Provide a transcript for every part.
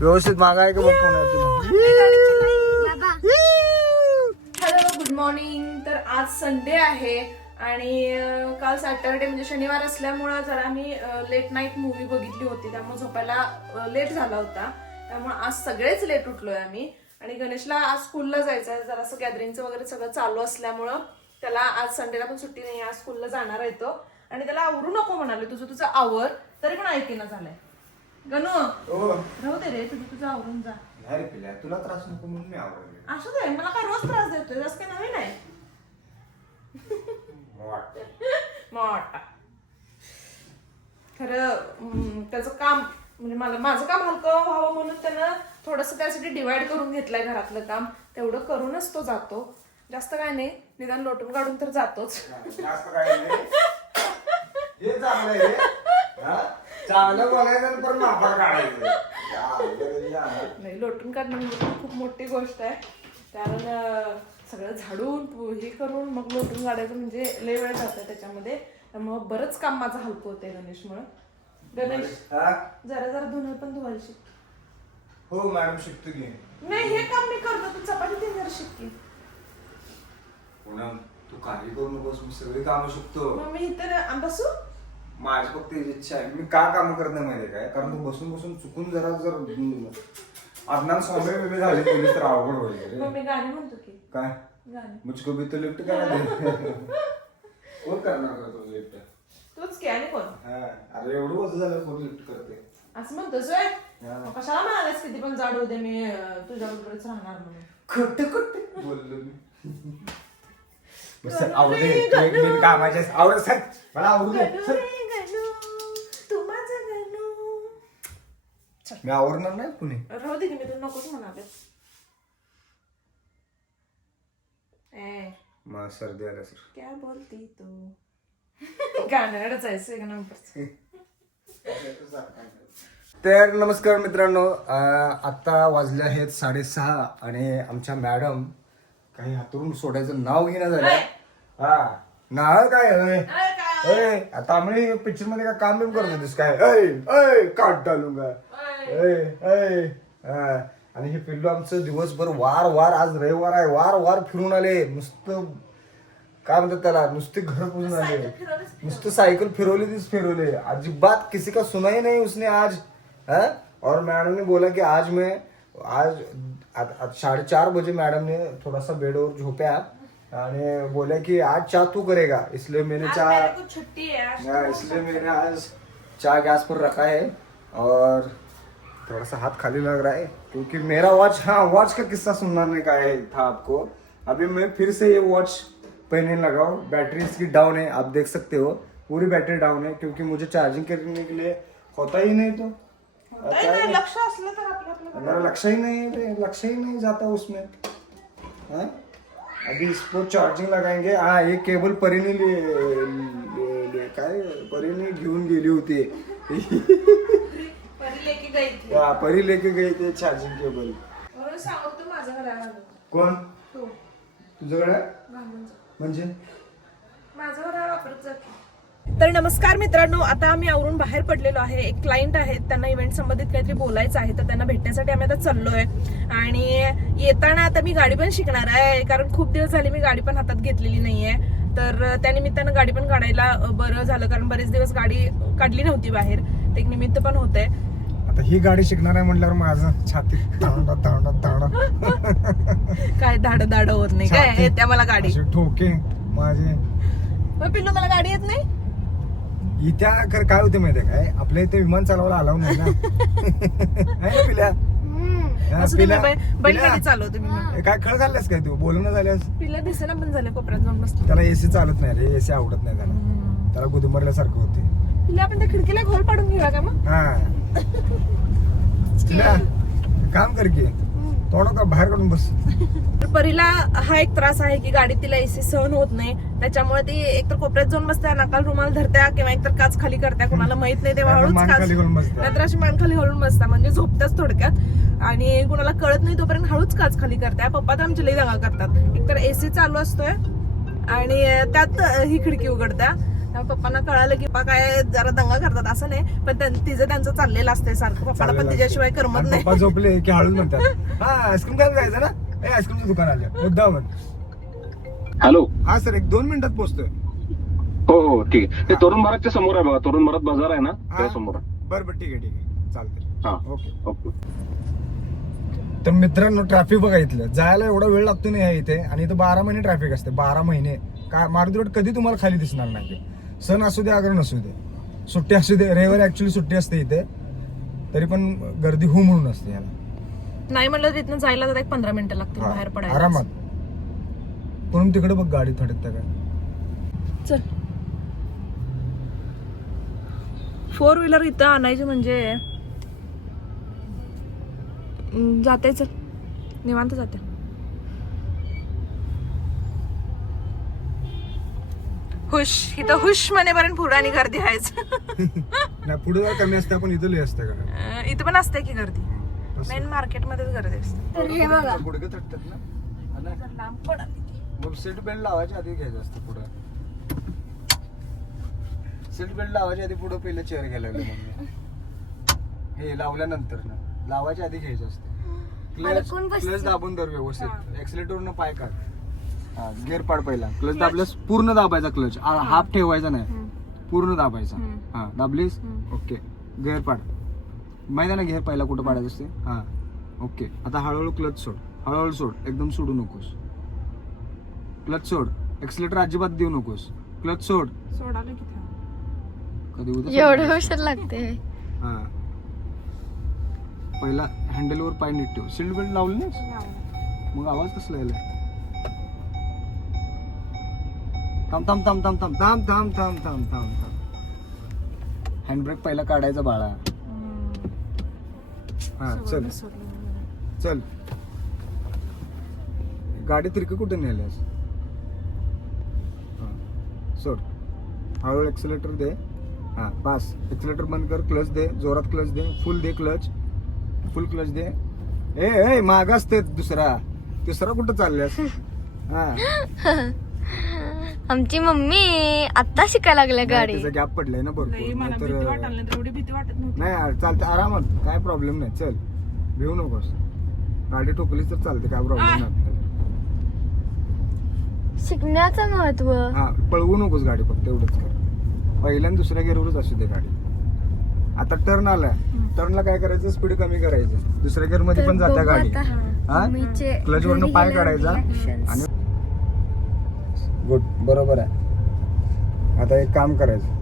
व्यवस्थित मागाय का बघ तुला हॅलो गुड मॉर्निंग तर आज संडे आहे आणि काल सॅटरडे म्हणजे शनिवार असल्यामुळं जरा आम्ही लेट नाईट मूवी बघितली होती. त्यामुळे झोपायला लेट झाला होता. त्यामुळे आज सगळेच लेट उठलोय आम्ही. आणि गणेशला आज स्कूलला जायचं आहे जरासं गॅदरिंगचं वगैरे सगळं चालू असल्यामुळं त्याला आज संडेला पण सुट्टी नाही आज स्कूलला जाणार आहे तो. आणि त्याला आवरू नको म्हणाले. तुझं तुझं आवर. तरी पण ऐकेना झालंय. गणू राहू दे रे तुझं तुझं आवरून जा. नाही रे पिल्या तुला त्रास नको म्हणून मी आवडले असू दे मला काय रोज त्रास देतोय जसं काही नवीन आहे. मोठा खरं त्याचं काम म्हणजे मला माझं काम हलकं व्हावं म्हणून त्यानं थोडंसं त्यासाठी डिवाइड करून घेतलंय घरातलं काम. तेवढं करूनच तो जातो. जास्त काय नाही निदान लोटून काढून तर जातोच. जास्त काय नाही. हे चांगलं आहे रे. हा? चांगलं बोलायचं पण माफा काढायचं. या, या, या. नाही लोटून काढणं म्हणजे पण खूप मोठी गोष्ट आहे. कारण अं, सगळं झाडून पु- हे करून मग लोटून काढायचं म्हणजे लय वेळ जातं त्याच्यामध्ये. त्यामुळं बरंच काम माझं हलकं होतंय गणेशमुळं. गणेश हा? जरा जरा धुणं पण धुवायला शिक. हो मॅडम शिकतो की. नाही हे काम मी करतो तू चपाती तीन जरा शिक की पुन्हा तू काही करू नकोस मी सगळी कामं शिकतो. मग मी इथं बसू माझी फक्त इच्छा आहे. मी का काम करत नाही माहितीये काय? कारण तू बसून बसून चुकून जरा जर अज्ञान स्वामी बिमी झाली गेली तर अवघड होईल मग रे मी गाणी म्हणतो की. काय? गाणी. मुझको भी तो लिफ्ट करा दे कोण करणार का तुझं लिफ्ट? तूच की आणि कोण? हा अरे एवढं वजन झालं कोण लिफ्ट करते? असं म्हणतोस होय? हा. मग कशाला म्हणालेस किती पण जाड होते मी अं, तुझ्याबरोबरच राहणार म्हणून. खट खट. बोललो मी. बस आवडे. तू कामाच्या आवड सर. मला आवडू दे गणू सर. रे गणू, तू माझा गणू. मी आवडणार नाही पुणे राहू दे की मी तुला नकोच म्हणाले ए. मग सर्दी आल्या सर क्या बोलती तू? गाण्याकडे जायचं तर नमस्कार मित्रांनो आता वाजले आहेत साडेसहा आणि आमच्या मॅडम काही हातरून सोडायचं नाव घेणं झालं. हा. नाव काय आता आम्ही पिक्चरमध्ये काय काम बिम करत होतीस काय? अय अय काट. आणि हे पिल्लू आमचं दिवसभर वार वार आज रविवार आहे. वार वार फिरून आले. नुसतं काय म्हणतात त्याला? नुसते घर पुजून आले. नुसतं सायकल फिरवली तीच फिरवले. अजिबात किसी का सुना ही नहीं उसने आज. है? और मैडम ने बोला कि आज मैं आज साढ़े चार बजे मैडम ने थोड़ा सा बेड और झोपया. आणि बोला कि आज चाय तू करेगा. इसलिए मैंने चाय इसलिए मैंने आज चाय गैस पर रखा है. और थोड़ा सा हाथ खाली लग रहा है क्योंकि मेरा वॉच हाँ वॉच का किस्सा सुनाने का है था आपको। अभी मैं फिर से ये वॉच पहनने लगा हूँ। बैटरी इसकी डाउन है आप देख सकते हो। पूरी बैटरी डाउन है क्योंकि मुझे चार्जिंग करने के लिए होता ही नहीं तो। आपलं आपलं मेरा लक्ष्य ही नहीं है लक्ष्य ही नहीं जाता उसमें। हाँ? अभी इसको चार्जिंग लगाएँगे। हाँ ये केबल परीने ले, ले, ले काय परीने घेऊन गेली होती वा, परी लेके गई ते चार्जिंग केबल म्हणून सांगतो माझं आलं. कोण? तू तुझ्याकडे? घालून जा. म्हणजे? माझं वापरत. तर नमस्कार मित्रांनो आता आम्ही आवरून बाहेर पडलेलो आहे. एक क्लायंट आहेत त्यांना इव्हेंट संबंधित काहीतरी बोलायचं आहे तर त्यांना भेटण्यासाठी आम्ही आता चाललोय. आणि येताना आता मी गाडी पण शिकणार आहे कारण खूप दिवस झाले मी गाडी पण हातात घेतलेली नाहीये. तर त्यानिमित्तानं गाडी पण काढायला बरं झालं कारण बरेच दिवस गाडी काढली नव्हती बाहेर. ते एक निमित्त पण होतंय. आता ही गाडी शिकणार आहे म्हटल्यावर माझं छाती तांडा तांडा तांडा. काय धाड धाड होत नाही. काय छाती. मला गाडी? असे ठोके माझे. मग पिल्लू मला गाडी येत नाही? इथ्या कर काय होते माहितीये काय? आपल्या इथे विमान चालवायला अलाव नाही ना. आहे ना पिल्या? हा, असं तुम्ही पिल्या- बैलगाडी पिल्या. चालवते मी. ए, काय खळ झाल्यास काय तू? बोलणं झाल्यास पिल्ला दिसेना पण झाले कोपऱ्यात जाऊन बसले त्याला एसी चालत नाही रे. एसी आवडत नाही त्याला. त्याला गुदमरल्यासारखं होते. पिल्ला आपण त्या खिडकीला घोल पाडून घेऊया का मग? हा. तिला काम कर की. तोंड का बाहेर काढून बस. परीला हा एक त्रास आहे की गाडीत तिला एसी सहन होत नाही. त्याच्यामुळे ती एकतर कोपऱ्यात जाऊन बसत्या नाकाल रुमाल धरत्या किंवा एकतर काच खाली करत्या. कोणाला माहीत नाही तेव्हा हळूच मान काच खाली. नाहीतर अशी मान खाली हळून बसता म्हणजे झोपताच थोडक्यात. आणि कुणाला कळत नाही तोपर्यंत हळूच काच खाली करत्या. पप्पा तर आमची लई दंगा करतात. एकतर एसी चालू असतोय. आणि त्यात ही खिडकी उघडत्या. पप्पांना कळालं की पप्पा काय जरा दंगा करतात असं नाही. पण त्यां- तिचं त्यांचं चाललेलं असतंय सारखं. पप्पाला पण तिच्याशिवाय. करमत नाही. झोपले की हळूच म्हणतात हा आईस्क्रीम खायला जायचं ना? ए आईस्क्रीमचं दुकान आलं. मुद्दा म्हण. हॅलो. हा सर एक दोन मिनिटात पोहोचतोय. हो हो ठीक आहे. ते तरुण भारतच्या समोर आहे बघा. तरुण भारत बाजार आहे ना? त्या समोर बरं बरं ठीक आहे ठीक आहे. चालतंय. हा. ओके. ओके. तर मित्रांनो ट्रॅफिक बघा इथलं. जायला एवढा वेळ लागतो नाही इथे. आणि इथं बारा महिने ट्रॅफिक असते. बारा महिने. काय मारुती रोड कधी तुम्हाला खाली दिसणार नाही सण असू दे अगर नसू दे. सुट्टी असू दे रविवारी ऍक्च्युली सुट्टी असते इथे. तरी पण गर्दी हो म्हणून असते याला. नाही म्हणलं तिथनं जायला तर एक पंधरा मिनिटं लागतील बाहेर पडायला. आरामात. म्हणून तिकडे बघ गाडी थडकता काय चल. फोर व्हीलर इथं आणायची म्हणजे जाते चल. निवांत जाते. हुश. इथं हुश म्हणेपर्यंत पुढे आणि गर्दी आहेच. नाही पुढे जर कमी असते आपण इथं लय असते का अं, इथं पण असते की गर्दी. मेन मार्केटमध्येच गर्दी असते. तर हे बघा. गुडघे थटतात ना? हा ना? लांब पण आली ती. मग सीट बेल्ट लावायच्या आधी घ्यायचं असतं पुढं. सीट बेल्ट लावायच्या आधी पुढं पहिलं चेअर घ्यायला लागलं मम्मी. हे लावल्यानंतर ना लावायच्या आधी घ्यायचं असतं. क्लच अडकून बसतं. क्लच दाबून धर व्यवस्थित. एक्सिलेटरनं पाय काढ. हा गिअर पाड पहिला क्लच दाबल्यास पूर्ण दाबायचा क्लच हाफ ठेवायचा नाही. पूर्ण दाबायचा. हा दाबलीस? ओके. गिअर पाड माहिती आहे ना गिअर पहिला कुठं पाडायचं असते? हा. ओके. आता हळूहळू क्लच सोड. हळूहळू सोड. एकदम सोडू नकोस. क्लच सोड. एक्सिलेटर अजिबात देऊ नकोस. क्लच सोड. सोडायला किती कधी उद्या एवढं उशीर लागते हा. पहिला हँडलवर पाय नीट ठेव. सीट बेल्ट लावली मग आवाज कसला यायला थांब थांब थांब थांब थांब थांब थांब थांब थांब थांब थांब हँडब्रेक पहिला काढायचा बाळा हा चल चल गाडी तिरकी कुठे नेल्यास हा, सोड हळूहळू एक्सिलेटर दे हा पास एक्सिलेटर बंद कर क्लच दे जोरात क्लच दे फुल दे क्लच फुल क्लच दे ए ए माग असते दुसरा तिसरा कुठं चालल्यास हा आमची मम्मी आता शिकायला लागल्या गाडी. त्याचा गॅप पडलाय ना भरपूर. मला भीती नाहीतर वाटायला नाही तर एवढी भीती वाटत नव्हती. नाही चालते आरामात. काय प्रॉब्लेम नाही. चल भिवू नकोस. गाडी ठोकली तर चालते काय प्रॉब्लेम नाही. शिकण्याचं महत्त्व. हा पळवू नकोस गाडी फक्त एवढंच कर. पहिल्या आणि दुसऱ्या गेअरवरच असू दे गाडी. आता टर्न आलाय. टर्नला काय करायचं? स्पीड कमी करायचं. दुसऱ्या गेअरमध्ये पण जात्या गाडी. हा? क्लच वरनं पाय काढायचा. आणि गुड बरोबर आहे. आता एक काम करायचं.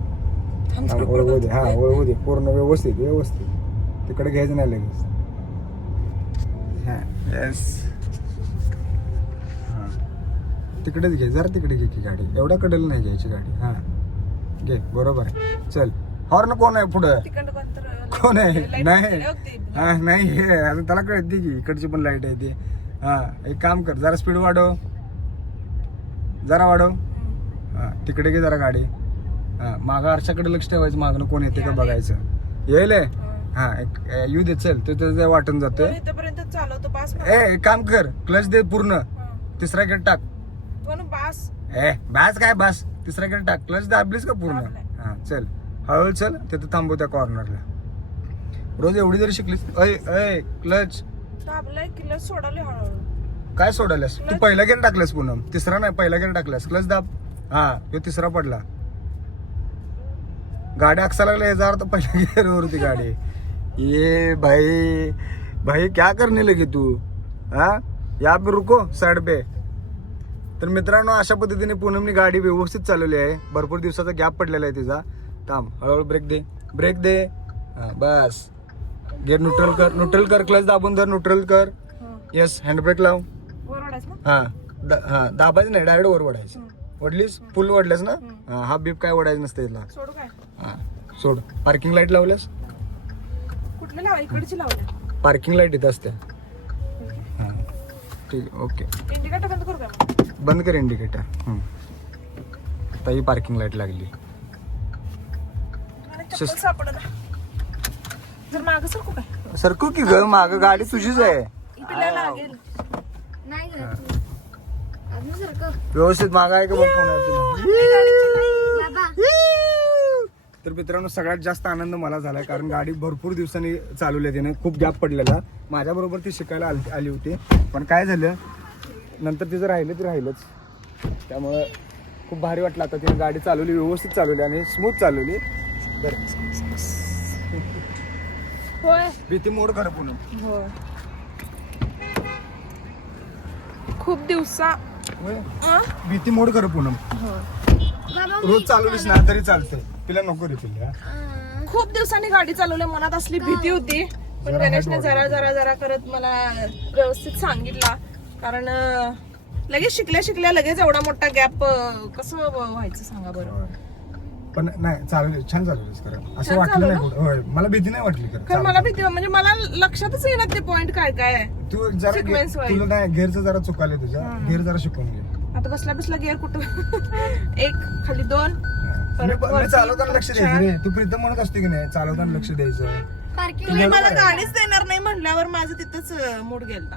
हा, वळवू दे. हा वळवू दे. पूर्ण व्यवस्थित व्यवस्थित. तिकडे घ्यायचं नाही लगेच. हा. येस तिकडेच घे. जरा तिकडे घे की गाडी. एवढ्या कडेला नाही घ्यायची गाडी. हा. घे. बरोबर आहे. चल. हॉर्न कोण आहे पुढं? कोण आहे? नाही. हा नाही हे आता त्याला कळते की इकडची पण लाइट आहे ती. हा एक काम कर. जरा स्पीड वाढव. जरा वाढव. हा तिकडे घे जरा गाडी. हा मागं आरशाकडे लक्ष ठेवायचं मागणं कोण येते का बघायचं. येईल हे? हा. येऊ दे चल. ते त्याचं वाटून जातं पण इथपर्यंत चालवतो पास ए एक काम कर. क्लच दे पूर्ण. तिसरा गेट टाक. पण बास. ए बॅस काय बस? तिसरा गेट टाक. क्लच दाबलीस का पूर्ण. हा चल. हळूहळू चल तिथं थांबू त्या कॉर्नरला. रोज एवढी जरी शिकलीस अय अय क्लच. दाबलाय किल्ला सोडाले हळूहळू. काय सोडायलास तू पहिला गेअर टाकलास पूनम. तिसरा नाही पहिला गेअर टाकलास. क्लच दाब. हा तो तिसरा पडला. गाडी अक्सा लागला याचा अर्थ पहिल्या गेअर वरती गाडी. ये भाई भाई क्या करने लगे तू? हा? या पे रुको साइड पे. तर मित्रांनो अशा पद्धतीने पूनमनी गाडी व्यवस्थित चालवली आहे. भरपूर दिवसाचा गॅप पडलेला आहे तिचा. थांब हळूहळू ब्रेक दे. ब्रेक दे. हा बस. गेअर न्यूट्रल कर न्यूट्रल कर क्लच दाबून धर न्यूट्रल कर. येस हँड ब्रेक लाव. ओढायचं ना हा द- हा दाबायचं नाही डायरेक्ट वर ओढायचं ओढलीस फुल ओढल्यास ना? हा हा बीप काय ओढायचं नसतं याला सोडू काय? हा सोड. पार्किंग लाइट लावल्यास? कुठले लावा? इकडची लावले पार्किंग लाइट इथं असते. हा ठीक ओके. इंडिकेटर बंद करू काय बंद कर इंडिकेटर आता ही पार्किंग लाइट लागली. मला चप्पल सापडलं. जर माग सरकू काय? सरकू की ग? माग गाडी तुझीच आहे. लागेल नाही ग तू. अजून सारखं व्यवस्थित माग आहे का बघ तर मित्रांनो सगळ्यात जास्त आनंद मला झालाय कारण गाडी भरपूर दिवसांनी चालवली तिने खूप गॅप पडलेला. माझ्याबरोबर ती शिकायला आली होती. पण काय झालं नंतर तिचं राहिलं ते राहिलंच. त्यामुळं खूप भारी वाटलं आता तिने गाडी चालवली व्यवस्थित चालवली आणि स्मूथ चालवली. भीती मोड खरं पुन्हा हो खूप दिवसा? भीती मोड खरं पुन्हा हो. रोज चालवलीस ना तरी चालतंय. तिला नको रे तुला खूप दिवसांनी गाडी चालवल्या. मनात असली भीती होती. पण गणेशने जरा जरा जरा करत मला व्यवस्थित सांगितला. कारण लगेच शिकल्या शिकल्या लगेच एवढा मोठा गॅप कसं व्हायचं सांगा बरं. पण नाही चालवली छान चालवलीस खरं. असं छान वाटलं नाही चालवलं? कुठं होय मला भीती नाही वाटली खरं. मला भीती म्हणजे मला लक्षातच येणार ते पॉइंट काय काय आहे. तू जरा गे- Sequence wise. तुला नाही गेअरचं जरा चुकाले तुझ्या. गेअर जरा शिकून घे. आता बसला बसला गिअर कुठं? एक खाली दोन. मी परत मी वरती. चालवताना लक्ष द्यायचं छान. रे. तू प्रीतम म्हणत असते की नाही चालवताना लक्ष द्यायचं. तुम्ही मला गाडीच देणार नाही म्हटल्यावर माझं तिथंच मूड गेलता.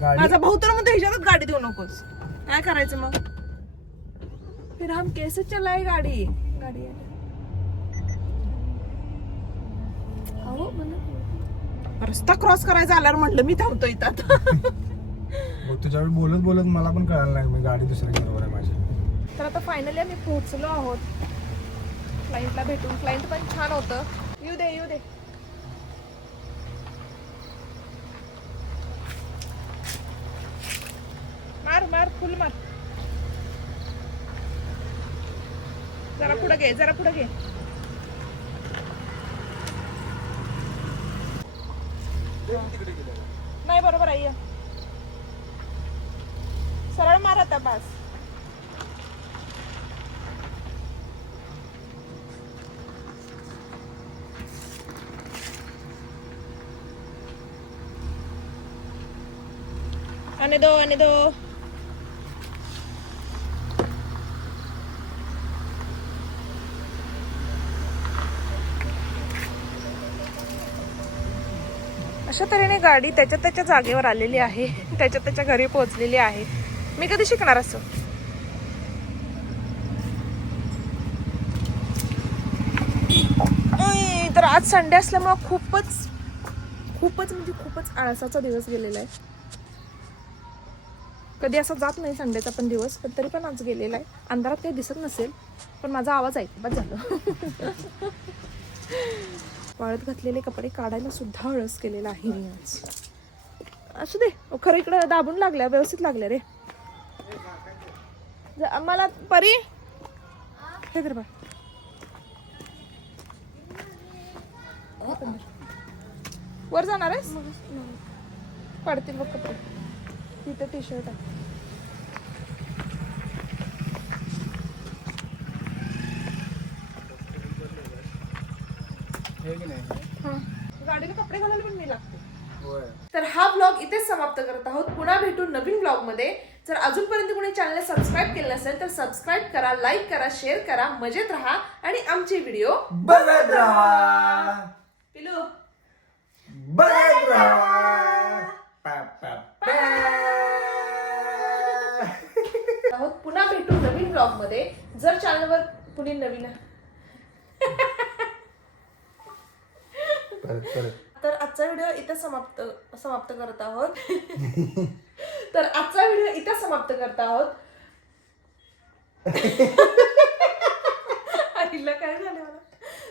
गाडी? माझा भाऊ तर म्हणतो ह्याच्यातच गाडी देऊ नकोस. काय करायचं मग? फिर हम कैसे चलाय गाडी. गाडी आहे. रस्ता क्रॉस करायचा आल्यावर म्हटलं मी थांबतो इथं तुझ्यावर बोलत बोलत मला पण कळालं नाही मी गाडी दुसऱ्या बरोबर आहे माझी. तर आता फायनली आम्ही पोहोचलो आहोत. क्लायंटला भेटून. क्लायंट पण छान होतं. येऊ दे येऊ दे. मार मार फुल मार. जरा पुढे घे जरा पुढे घे. नाही बरोबर आहे. ये. सरळ मार आता बस. आणि दो आणि दो. अशा तऱ्हेने गाडी त्याच्या त्याच्या जागेवर आलेली आहे. त्याच्या त्याच्या घरी पोहोचलेली आहे. मी कधी शिकणार असं? तर आज संडे असल्यामुळं खूपच खूपच म्हणजे खूपच आळसाचा दिवस गेलेला आहे. कधी असा जात नाही संडेचा पण दिवस पण तरी पण आज गेलेला आहे. अंधारात काही दिसत नसेल पण माझा आवाज ऐकबात झालं. वाळत घातलेले कपडे काढायला सुद्धा आळस केलेला आहे. मी आज असू दे. खरं इकडं दाबून लागल्या व्यवस्थित लागल्या रे. मला परी. हे कर बा वर जाणार आहेस? पडतील बघ कपडे. तिथं टी शर्ट आहे हा. गाडीला कपडे घालायला पण मी लागते. तर हा ब्लॉग इथेच समाप्त करत आहोत. पुन्हा भेटू नवीन ब्लॉगमध्ये. जर अजूनपर्यंत कोणी चॅनल सबस्क्राईब केलं नसेल तर सबस्क्राईब करा लाईक करा शेअर करा मजेत राहा आणि आमचे व्हिडिओ बघत राहा. पिलू. बघत राहा. पुन्हा भेटू नवीन ब्लॉगमध्ये. जर चॅनलवर कुणी नवीन तर आजचा व्हिडिओ इथे समाप्त समाप्त करत आहोत. तर आजचा व्हिडिओ इथे समाप्त करत आहोत.